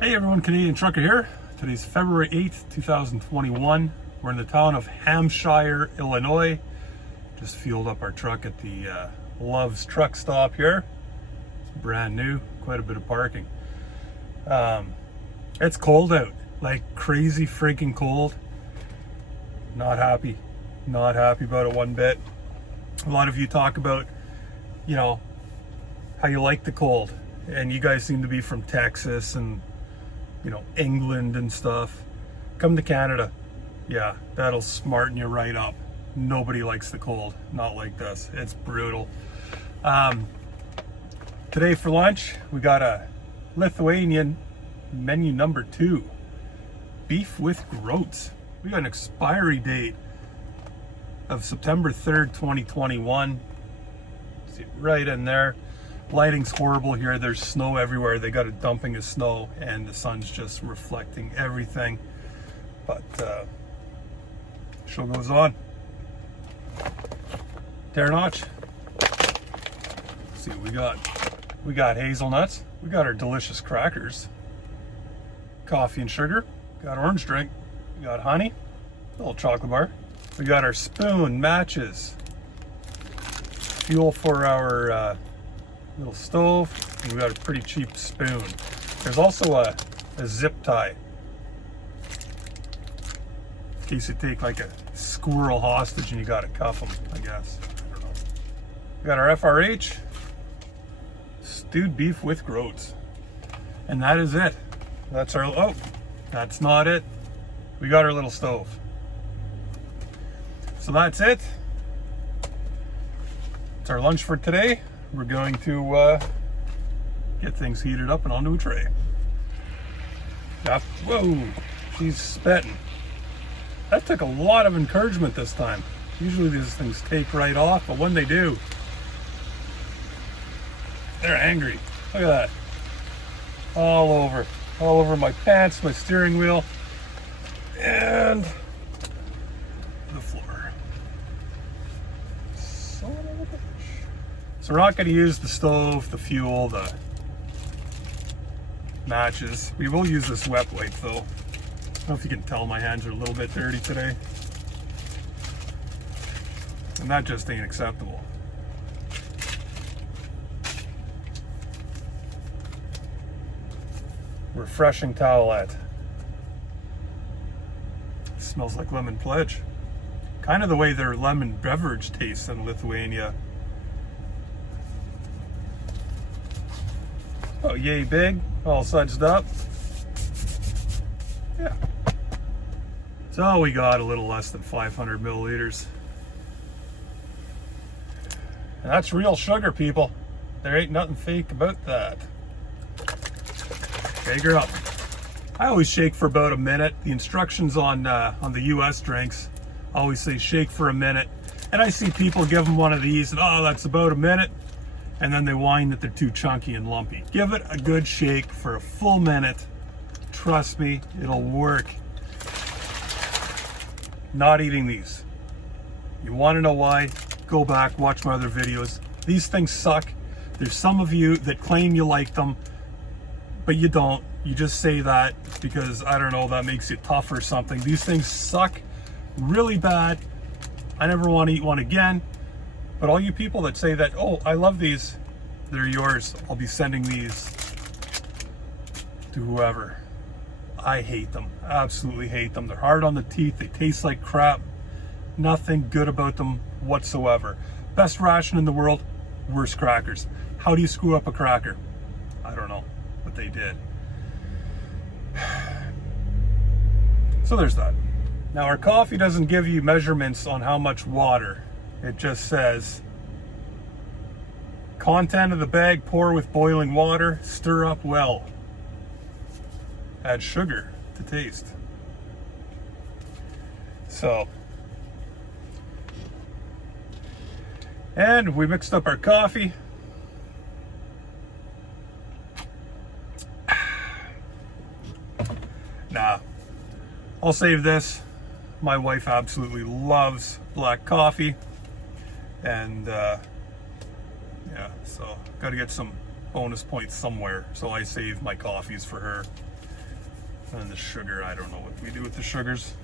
Hey everyone, Canadian Trucker here. Today's February 8th, 2021. We're in the town of Hampshire, Illinois. Just fueled up our truck at the Love's truck stop here. It's brand new, quite a bit of parking. It's cold out, like crazy freaking cold. Not happy about it one bit. A lot of you talk about, how you like the cold, and you guys seem to be from Texas and England and stuff. Come to Canada. Yeah, that'll smarten you right up. Nobody likes the cold, not like this. It's brutal. Today for lunch, we got a Lithuanian menu number 2. Beef with groats. We got an expiry date of September 3rd, 2021. See it right in there. Lighting's horrible here. There's snow everywhere. They got a dumping of snow and the sun's just reflecting everything. But show goes on. Tear notch. See what we got. We got hazelnuts. We got our delicious crackers. Coffee and sugar. Got orange drink. We got honey. A little chocolate bar. We got our spoon, matches. Fuel for our little stove, and we got a pretty cheap spoon. There's also a zip tie in case you take like a squirrel hostage and you gotta cuff them, I guess. I don't know. We got our FRH, stewed beef with groats, and that is it. That's our, oh, that's not it. We got our little stove. So that's it. It's our lunch for today. We're going to get things heated up and onto a tray. Yeah. Whoa, she's spitting. That took a lot of encouragement this time. Usually these things take right off, but when they do, they're angry. Look at that. All over my pants, my steering wheel, and the floor. So we're not going to use the stove, the fuel, the matches. We will use this wet wipe though. I don't know if you can tell my hands are a little bit dirty today. And that just ain't acceptable. Refreshing towelette. It smells like lemon pledge. Kind of the way their lemon beverage tastes in Lithuania. Oh, yay big, all sudsed up. Yeah. So we got a little less than 500 milliliters. And that's real sugar, people. There ain't nothing fake about that. Shake her up. I always shake for about a minute. The instructions on the US drinks always say shake for a minute. And I see people give them one of these and oh, that's about a minute. And then they whine that they're too chunky and lumpy. Give it a good shake for a full minute. Trust me, it'll work. Not eating these. You want to know why? Go back, watch my other videos. These things suck. There's some of you that claim you like them, but you don't. You just say that because, I don't know, that makes you tough or something. These things suck really bad. I never want to eat one again. But all you people that say that, oh, I love these, they're yours. I'll be sending these to whoever. I hate them, absolutely hate them. They're hard on the teeth, they taste like crap. Nothing good about them whatsoever. Best ration in the world, worst crackers. How do you screw up a cracker? I don't know, but they did. So there's that. Now our coffee doesn't give you measurements on how much water. It just says, content of the bag, pour with boiling water, stir up well. Add sugar to taste. So, and we mixed up our coffee. Nah, I'll save this. My wife absolutely loves black coffee. And yeah, so got to get some bonus points somewhere, so I save my coffees for her. And the sugar, I don't know what we do with the sugars.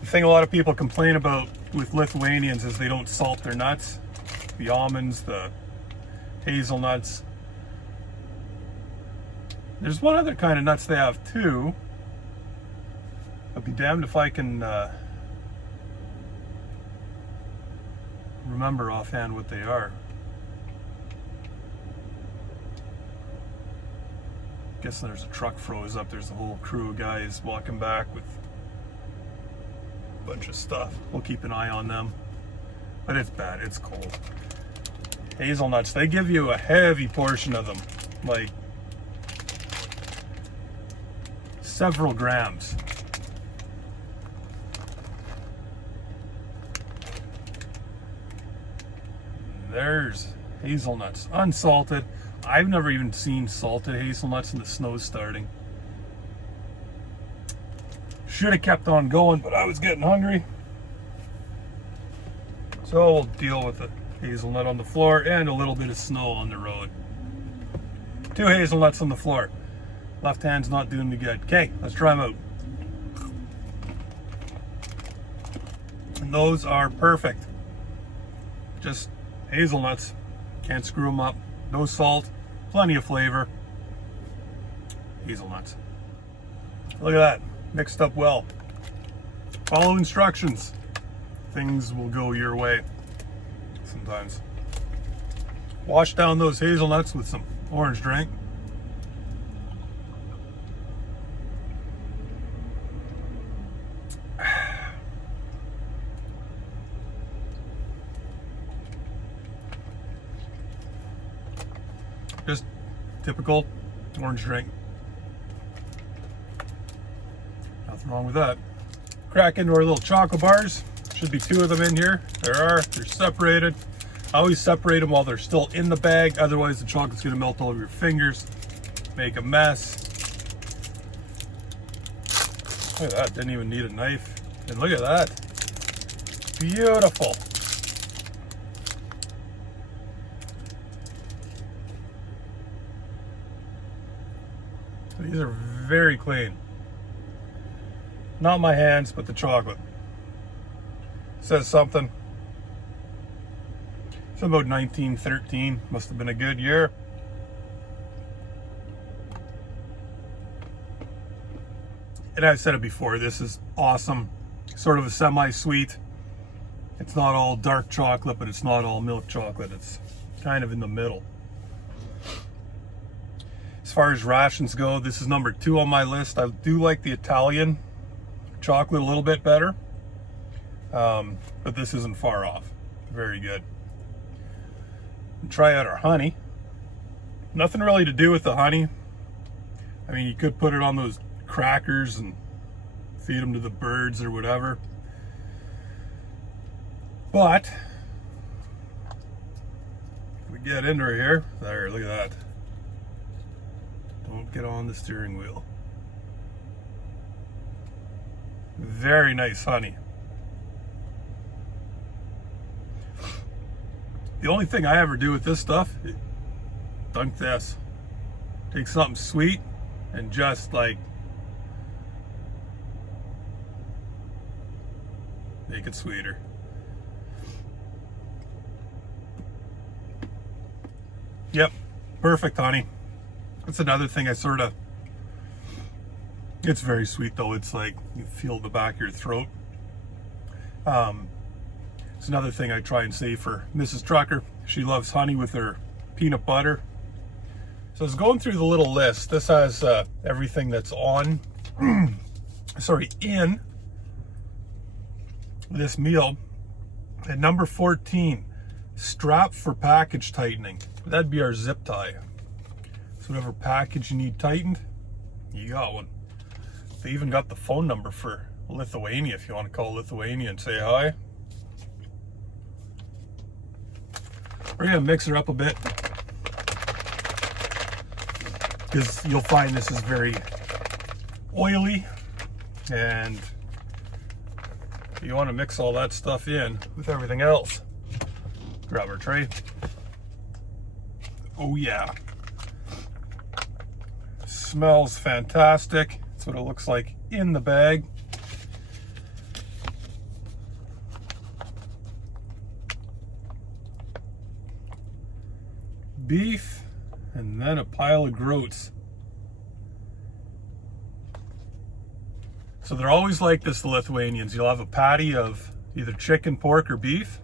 The thing a lot of people complain about with Lithuanians is they don't salt their nuts. The almonds, the hazelnuts. There's one other kind of nuts they have too. I'll be damned if I can remember offhand what they are. Guessing there's a truck froze up. There's a whole crew of guys walking back with a bunch of stuff. We'll keep an eye on them. But it's bad. It's cold. Hazelnuts, they give you a heavy portion of them. Like several grams. There's hazelnuts, unsalted. I've never even seen salted hazelnuts, and the snow's starting. Should have kept on going, but I was getting hungry. So we'll deal with the hazelnut on the floor and a little bit of snow on the road. 2 hazelnuts on the floor. Left hand's not doing me good. Okay, let's try them out. And those are perfect. Just hazelnuts. Can't screw them up. No salt, plenty of flavor. Hazelnuts. Look at that, mixed up well. Follow instructions. Things will go your way sometimes. Wash down those hazelnuts with some orange drink. Just typical orange drink. Nothing wrong with that. Crack into our little chocolate bars. Should be 2 of them in here. There are. They're separated. I always separate them while they're still in the bag. Otherwise, the chocolate's going to melt all over your fingers. Make a mess. Look at that. Didn't even need a knife. And look at that. Beautiful. These are very clean. Not my hands, but the chocolate. Says something. It's about 1913. Must have been a good year. And I've said it before, this is awesome. Sort of a semi-sweet. It's not all dark chocolate, but it's not all milk chocolate. It's kind of in the middle. As far as rations go, this is number 2 on my list. I do like the Italian chocolate a little bit better, but this isn't far off. Very good. And try out our honey. Nothing really to do with the honey. I mean, you could put it on those crackers and feed them to the birds or whatever. But if we get into her here, there, look at that. Don't get on the steering wheel. Very nice honey. The only thing I ever do with this stuff, dunk this. Take something sweet and just like make it sweeter. Yep, perfect honey. That's another thing I sort of, it's very sweet though. It's like you feel the back of your throat. It's another thing I try and say for Mrs. Trucker. She loves honey with her peanut butter. So I was going through the little list. This has everything that's on, in this meal. At number 14, strap for package tightening. That'd be our zip tie. So whatever package you need tightened, you got one. They even got the phone number for Lithuania if you want to call Lithuania and say hi. We're gonna mix her up a bit because you'll find this is very oily, and you want to mix all that stuff in with everything else. Grab our tray. Oh yeah. Smells fantastic. That's what it looks like in the bag. Beef, and then a pile of groats. So they're always like this, the Lithuanians. You'll have a patty of either chicken, pork, or beef,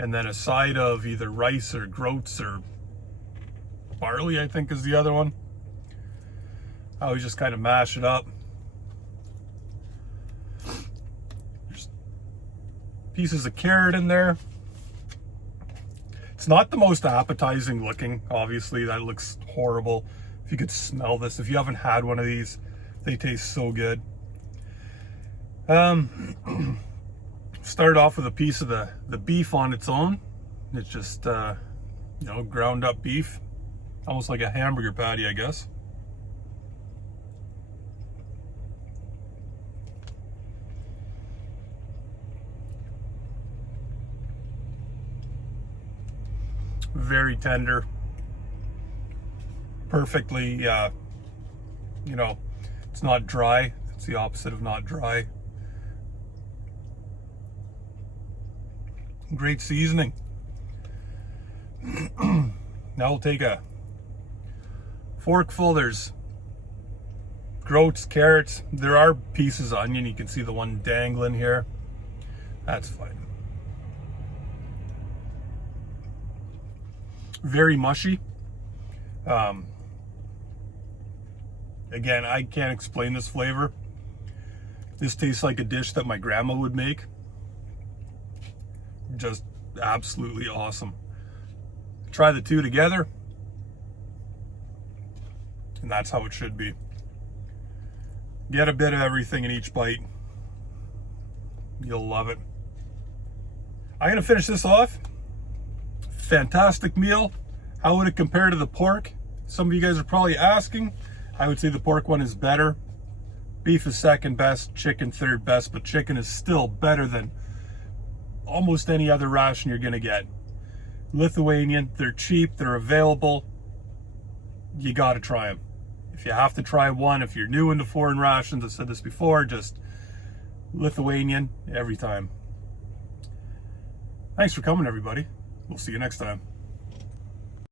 and then a side of either rice or groats or barley, I think is the other one. I always just kind of mash it up. There's pieces of carrot in there. It's not the most appetizing looking, obviously. That looks horrible. If you could smell this, if you haven't had one of these, they taste so good. Started off with a piece of the beef on its own. It's just, you know, ground up beef. Almost like a hamburger patty, I guess. Very tender. Perfectly, you know, it's not dry. It's the opposite of not dry. Great seasoning. Now we'll take a forkful. There's groats, carrots. There are pieces of onion. You can see the one dangling here. That's fine. Very mushy. Again, I can't explain this flavor. This tastes like a dish that my grandma would make. Just absolutely awesome. Try the two together, and that's how it should be. Get a bit of everything in each bite. You'll love it. I'm gonna finish this off. Fantastic meal. How would it compare to the pork? Some of you guys are probably asking. I would say the pork one is better. Beef is second best, chicken third best, but chicken is still better than almost any other ration you're gonna get. Lithuanian, they're cheap, they're available. You gotta try them. If you have to try one, if you're new into foreign rations, I've said this before, just Lithuanian every time. Thanks for coming, everybody. We'll see you next time.